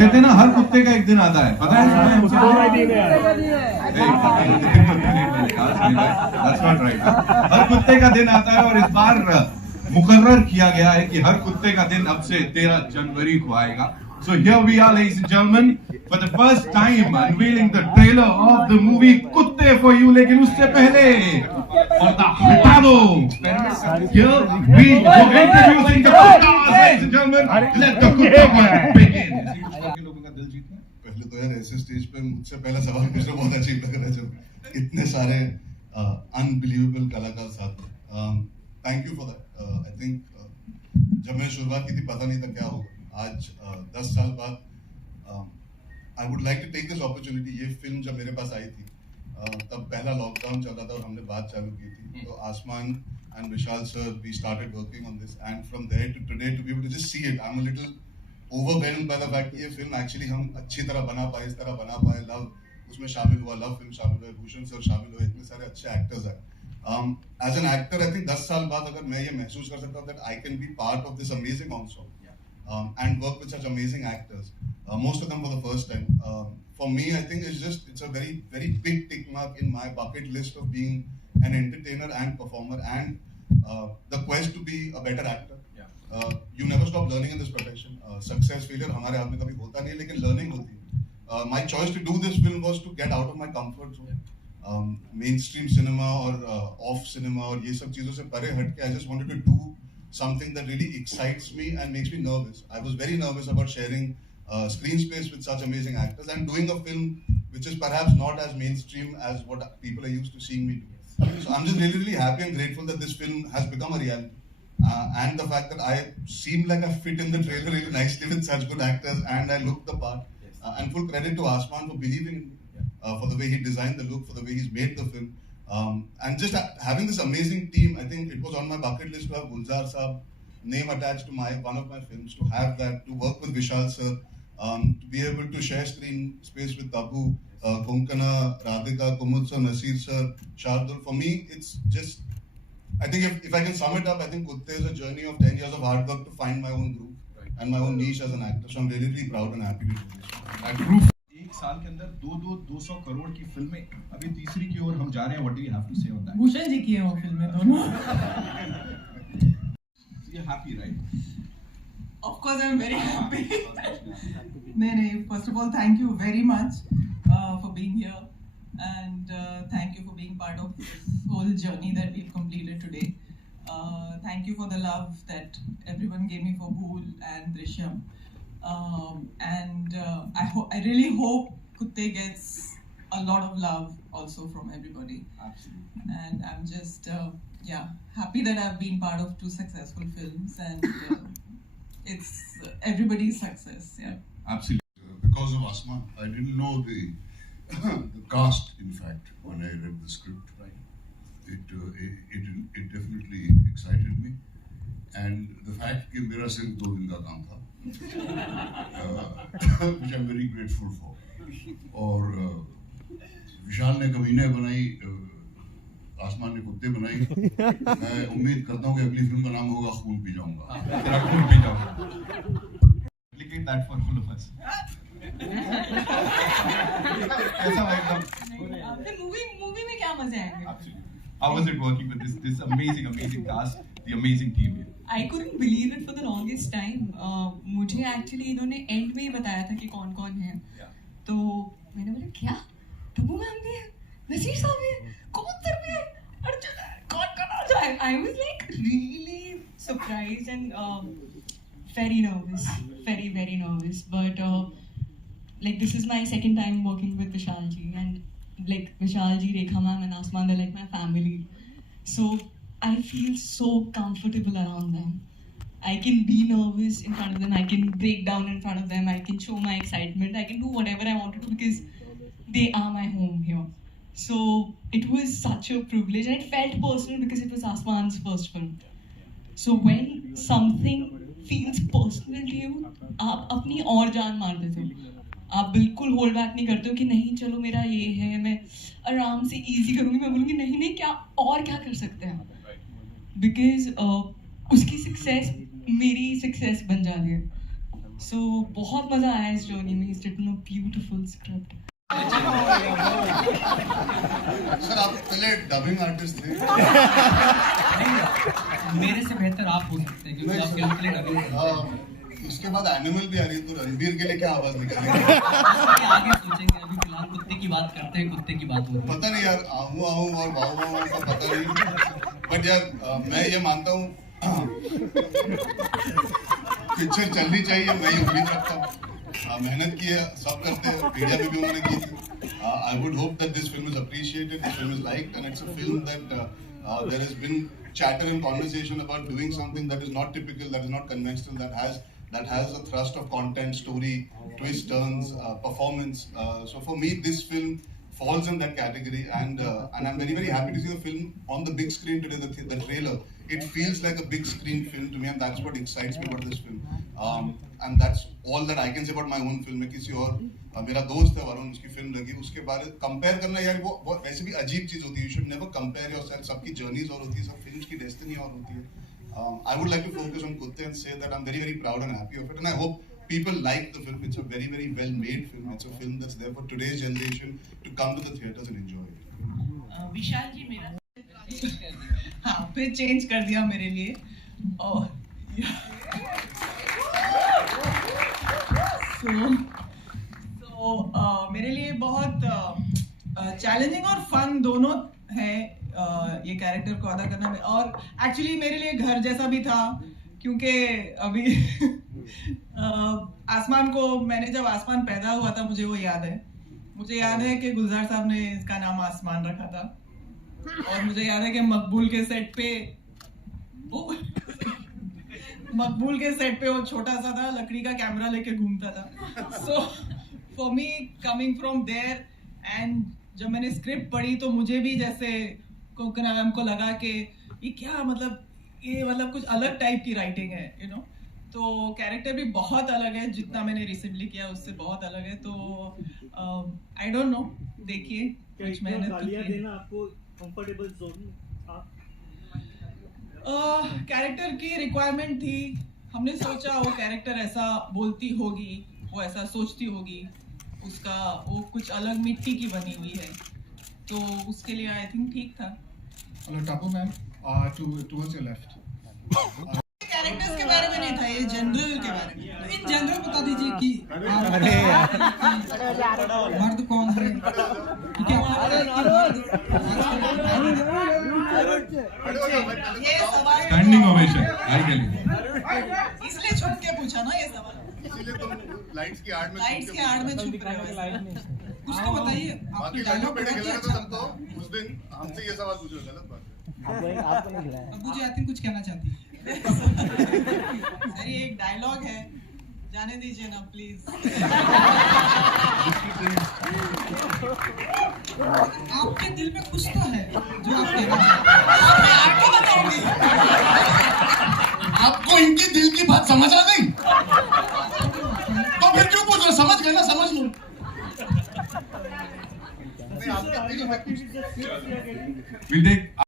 कहते हैं ना हर कुत्ते का एक दिन आता है, पता है? That's not right. हर कुत्ते का दिन आता है और इस बार मुकर्रर किया गया है कि हर कुत्ते का दिन अब से 13 जनवरी को आएगा. So here we are, ladies and gentlemen, for the first time unveiling the trailer of the movie Kutte for You. लेकिन उससे पहले पर्दा हटा दो. Here we are introducing the podcast, ladies and gentlemen. Let the Kutta part begin. लोगों का दिल जीतना. पहले तो यार ऐसे स्टेज पे मुझसे पहला सवाल पूछना बहुत अजीब लग रहा है जब इतने सारे अनबिलीवेबल कलाकार साथ में. Thank you for that. I think जब मैंने शुरुआत की थी पता नहीं था क्या होगा. आज 10 साल बाद I would like to take this opportunity. ये फिल्म जब मेरे पास आई थी तब पहला लॉकडाउन चल रहा था और हमने बात चालू की थी. तो आसमान and Vishal sir, we started working on this, and from there to today to be able to just see it, I'm a little overwhelmed by the fact कि ये फिल्म actually हम अच्छी तरह बना पाए, इस तरह बना पाए. लव उसमें शामिल हुआ, लव फिल्म शामिल हुआ, भूषण सर शामिल हुए, इतने सारे अच्छे एक्टर्स हैं. As an actor, I think 10 साल बाद अगर मैं ये महसूस कर सकता हूँ that I can be part of this amazing ensemble and work with such amazing actors, most of them for the first time. For me, I think it's a very very big tick mark in my bucket list of being an entertainer and performer, and the quest to be a better actor. You never stop learning in this profession. Success, failure हमारे हाथ में कभी होता नहीं है, लेकिन learning होती है. My choice to do this film was to get out of my comfort zone. Mainstream cinema और off cinema और ये सब चीजों से परे हट के I just wanted to do something that really excites me and makes me nervous. I was very nervous about sharing screen space with such amazing actors and doing a film which is perhaps not as mainstream as what people are used to seeing me do. So I'm just really, really happy and grateful that this film has become a reality. And the fact that I seem like I fit in the trailer really nicely with such good actors and I look the part. And full credit to Asman for believing in me, for the way he designed the look, for the way he's made the film. And just having this amazing team, I think it was on my bucket list to have Gulzar Saab name attached to one of my films, to have that, to work with Vishal sir, to be able to share screen space with Tabu, Konkana, Radhika, Kumud sir, Nasir sir, Shardul. For me, it's just, I think if I can sum it up, I think Kutte is a journey of 10 years of hard work to find my own groove and my own niche as an actor. So I'm really, really proud and happy to do this. एक साल के अंदर 200 करोड़ की फिल्में, अभी तीसरी की ओर हम जा रहे हैं. What do you have to say on that? Bhushan ji की है वो फिल्में दोनों. You're happy, right? Of course, I'm very happy. नहीं, first of all, thank you very much for being here, and thank you for being part of this whole journey that we've completed today. Thank you for the love that everyone gave me for Bhool and Drishyam. And I really hope Kutte gets a lot of love also from everybody. Absolutely. And I'm just happy that I've been part of 2 successful films, and it's everybody's success. Yeah. Absolutely. Because of Asman, I didn't know the cast. In fact, when I read the script, it definitely excited me, and the fact कि मेरा सिर्फ 2 दिन का काम था, which I'm very grateful for. और विशाल ने कमीने बनाई, आसमान ने कुत्ते बनाई. मैं उम्मीद करता हूँ कि अगली फिल्म का नाम होगा खून पी जाऊंगा. तेरा खून पी जाऊंगा. Replicate that for all of us. कैसा लगा? फिर मूवी में क्या मजे आएंगे? Absolutely. How was it working with this amazing cast, the amazing team here? I couldn't believe it for the longest time. मुझे actually इन्होंने end में ही बताया था कि कौन है. तो मैंने बोला क्या? तब्बू मैम भी है, नसीर साहब भी है, कबूतर भी है, अर्जुन है, कौन? I was like really surprised and very nervous, very nervous. But like this is my second time working with Vishal ji, and like Vishal ji, Rekha ma'am and Asman, they're like my family. So I feel so comfortable around them. I can be nervous in front of them, I can break down in front of them, I can show my excitement, I can do whatever I want to do because they are my home here. So it was such a privilege, and it felt personal because it was Asman's first film. So when something feels personal to you, आप अपनी और जान मार देते हो. आप बिल्कुल hold back नहीं करते हो कि नहीं चलो मेरा ये है, मैं आराम से इजी करूँगी, मैं बोलूँगी नहीं क्या कर सकते हैं. बिकॉज उसकी सक्सेस मेरी सक्सेस बन जा रही है. सो बहुत मजा आया इस जर्नी में. He's written a beautiful script. Sir आप पहले डबिंग आर्टिस्ट थे. मेरे से बेहतर आप हो सकते हैं क्योंकि आप फिल्म के लिए डबिंग उसके बाद एनिमल भी आ रही है तो रणबीर के लिए क्या आवाज निकलेगी. आगे सोचेंगे. अभी फिलहाल कुत्ते की बात करते हैं. कुत्ते की बात हो रही है. पता नहीं यार आहू आहू और बाहू बाहू का पता नहीं. बट यार मैं ये मानता हूँ पिक्चर चलनी चाहिए. मैं ये उम्मीद रखता हूँ. मेहनत की है, सब करते हैं. मीडिया में भी उन्होंने की थी. I would hope that this film is appreciated, this film is liked and it's a film that there has been chatter and conversation about doing something that is not typical, that is not conventional, that has a thrust of content, story, twists, turns, performance. So for me, this film falls in that category, and I'm very very happy to see the film on the big screen today. The trailer, it feels like a big screen film to me, and that's what excites me about this film. And that's all that I can say about my own film. मैं किसी और मेरा दोस्त है वरुण, उसकी film लगी, उसके बारे कंपेयर करना यार वो बहुत वैसे भी अजीब चीज होती है. You should never compare yourself. सबकी जर्नीज और होती है, सब फिल्म्स की डेस्टिनी और होती है. I would like to focus on Kutte and say that I'm very very proud and happy of it, and I hope people like the film. It's a very very well made film. It's a film that's there for today's generation to come to the theaters and enjoy it. विशाल जी मेरा हाँ फिर change कर दिया मेरे लिए. और मेरे लिए बहुत चैलेंजिंग और फन दोनों है ये कैरेक्टर को अदा करना में. और एक्चुअली मेरे लिए घर जैसा भी था क्योंकि अभी आसमान को मैंने जब आसमान पैदा हुआ था मुझे वो याद है. मुझे याद है कि गुलजार साहब ने इसका नाम आसमान रखा था. और मुझे याद है कि मकबूल के सेट पे वो छोटा सा था, लकड़ी का कैमरा लेके घूमता था. So for me coming from there and जब मैंने स्क्रिप्ट पढ़ी तो मुझे भी जैसे कोकनाम को लगा कि ये क्या मतलब कुछ अलग टाइप की राइटिंग है यू नो. तो कैरेक्टर भी बहुत अलग है, जितना मैंने रिसेंटली किया उससे बहुत अलग है. तो आई डोंट नो, देखिए कुछ मेहनत देना आपको कंफर्टेबल जोन. कैरेक्टर की रिक्वायरमेंट थी. हमने सोचा वो कैरेक्टर ऐसा बोलती होगी, वो ऐसा सोचती होगी, उसका वो कुछ अलग मिट्टी की बनी हुई है, तो उसके लिए आई थिंक ठीक था. हेलो टापू ma'am, towards your left. Characters के बारे में नहीं था, ये जनरल के बारे में. इन जनरल बता दीजिए कि मर्द कौन है. ये सवाल स्टैंडिंग ओवेशन आई के लिए. इसलिए छुप के पूछा ना ये सवाल. इसीलिए तुम लाइट्स की आड़ में छुप रहे हो. कुछ तो बताइए. बाकी डायलॉग पे खेलना तो तुम तो उस दिन हमसे ये सवाल पूछो, गलत बात है. अब्बू जी आती कुछ कहना चाहती है. सर ये एक डायलॉग है, जाने दीजिए ना प्लीज. आपके दिल में कुछ तो है जो आप कहना चाहते हैं. आपको इनकी दिल की बात समझ आ गई तो फिर क्यों पूछ रहे. समझ गए ना, समझ लो. We'll take